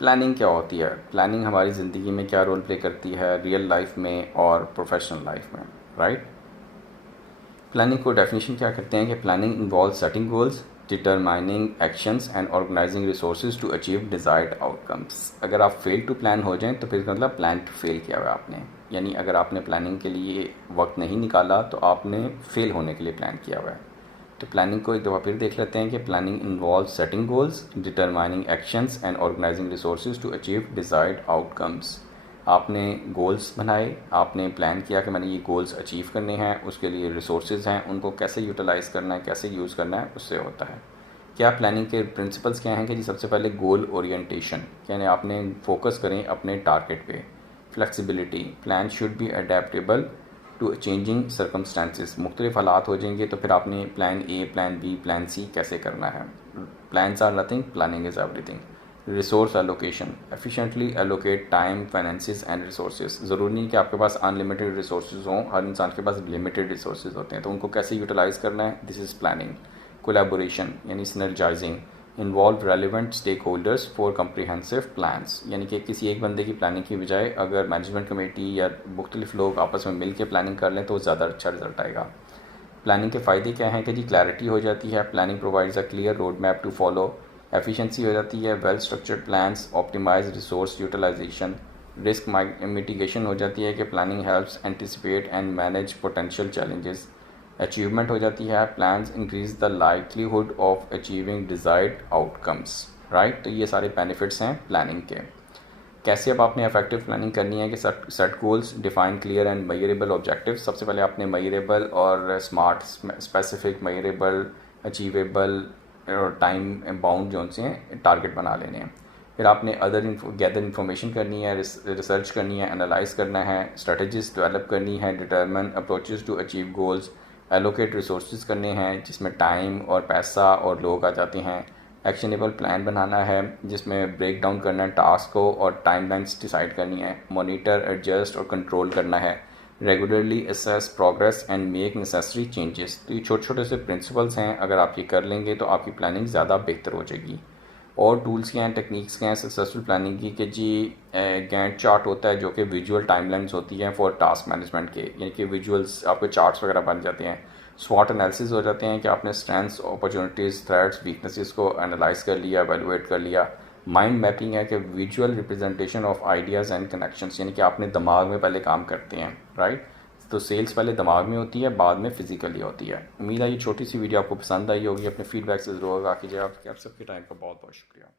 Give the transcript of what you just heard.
Planning क्या होती है? प्लानिंग हमारी ज़िंदगी में क्या रोल प्ले करती है रियल लाइफ में और प्रोफेशनल लाइफ में, राइट? प्लानिंग को डेफिनेशन क्या करते हैं कि planning involve setting goals, determining actions and organizing resources to achieve desired outcomes. अगर आप फेल टू प्लान हो जाएं तो फिर मतलब प्लान टू फेल किया हुआ आपने, यानी अगर आपने प्लानिंग के लिए वक्त नहीं निकाला तो आपने फेल होने के लिए प्लान किया हुआ है। तो प्लानिंग को एक दफ़ा फिर देख लेते हैं कि planning involve setting goals, determining actions and organizing resources to achieve desired outcomes. आपने गोल्स बनाए, आपने प्लान किया कि मैंने ये गोल्स अचीव करने हैं, उसके लिए रिसोर्सेज हैं, उनको कैसे यूटिलाइज़ करना है, कैसे यूज़ करना है, उससे होता है। क्या प्लानिंग के प्रिंसिपल्स क्या हैं कि जी सबसे पहले गोल ओरिएंटेशन, यानी आपने फोकस करें अपने टारगेट पे। Flexibility, plan should be adaptable to changing circumstances. मुख्तलिफ हालात हो जाएंगे तो फिर आपने plan A, plan B, plan C कैसे करना है। Plans are nothing, planning is everything. Resource allocation, efficiently allocate time, finances and resources. ज़रूरी नहीं कि आपके पास अनलिमिटेड रिसोर्सेज हों, हर इंसान के पास लिमिटेड रिसोर्सेज होते हैं, तो उनको कैसे यूटिलाइज़ करना है, दिस इज़ प्लानिंग। कोलैबोरेशन यानी synergising, involve relevant stakeholders for comprehensive plans, यानी कि किसी एक बंदे की प्लानिंग की बजाय अगर मैनेजमेंट कमेटी या मुख्तलिफ लोग आपस में मिल के प्लानिंग कर लें तो ज़्यादा अच्छा रिजल्ट आएगा। प्लानिंग के फ़ायदे क्या हैं कि जी क्लैरिटी हो जाती है, planning provides a clear road map to follow. Efficiency हो जाती है, well structured plans optimize resource utilization. Risk mitigation हो जाती है कि planning helps anticipate and manage potential challenges. Achievement हो जाती है, plans increase the likelihood of achieving desired outcomes, right? तो ये सारे बेनिफिट्स हैं प्लानिंग के। कैसे अब आपने इफेक्टिव प्लानिंग करनी है कि set goals, define clear and measurable objective. सबसे पहले आपने मेजरेबल और स्मार्ट, स्पेसिफिक, मेजरेबल, अचीवेबल और टाइम बाउंड जो उनसे हैं टारगेट बना लेने हैं। फिर आपने गैदर इन्फॉर्मेशन करनी है, रिसर्च करनी है, एनालाइज करना है, स्ट्रेटजीज डेवलप करनी है, determine approaches to achieve goals, allocate resources करने हैं जिसमें टाइम और पैसा और लोग आ जाते हैं। एक्शनेबल प्लान बनाना है जिसमें ब्रेक डाउन करना है टास्क को और टाइमलाइंस डिसाइड करनी है। मॉनिटर, एडजस्ट और कंट्रोल करना है। Regularly assess progress and make necessary changes. तो ये छोटे छोटे से प्रिंसिपल्स हैं, अगर आप ये कर लेंगे तो आपकी प्लानिंग ज़्यादा बेहतर हो जाएगी। और टूल्स क्या हैं, टेक्निक्स क्या हैं सक्सेसफुल प्लानिंग की कि जी गैंट चार्ट होता है जो कि विजुअल टाइमलाइंस होती हैं फॉर टास्क मैनेजमेंट के, यानी कि विजुअल्स आपके चार्ट्स वगैरह बन जाते हैं। स्वॉट एनालिसिस हो जाते हैं कि आपने स्ट्रेंथ्स, अपॉर्चुनिटीज़, थ्रेट्स, वीकनेसेस को एनालाइज कर लिया, एवेलुएट कर लिया। माइंड मैपिंग है कि visual representation of ideas and connections, यानी कि आपने दिमाग में पहले काम करते हैं, राइट? तो सेल्स पहले दिमाग में होती है, बाद में फिजिकली होती है। उम्मीद है ये छोटी सी वीडियो आपको पसंद आई होगी। अपने फीडबैक से ज़रूर आगाह कीजिए। आप सबके टाइम का बहुत बहुत शुक्रिया।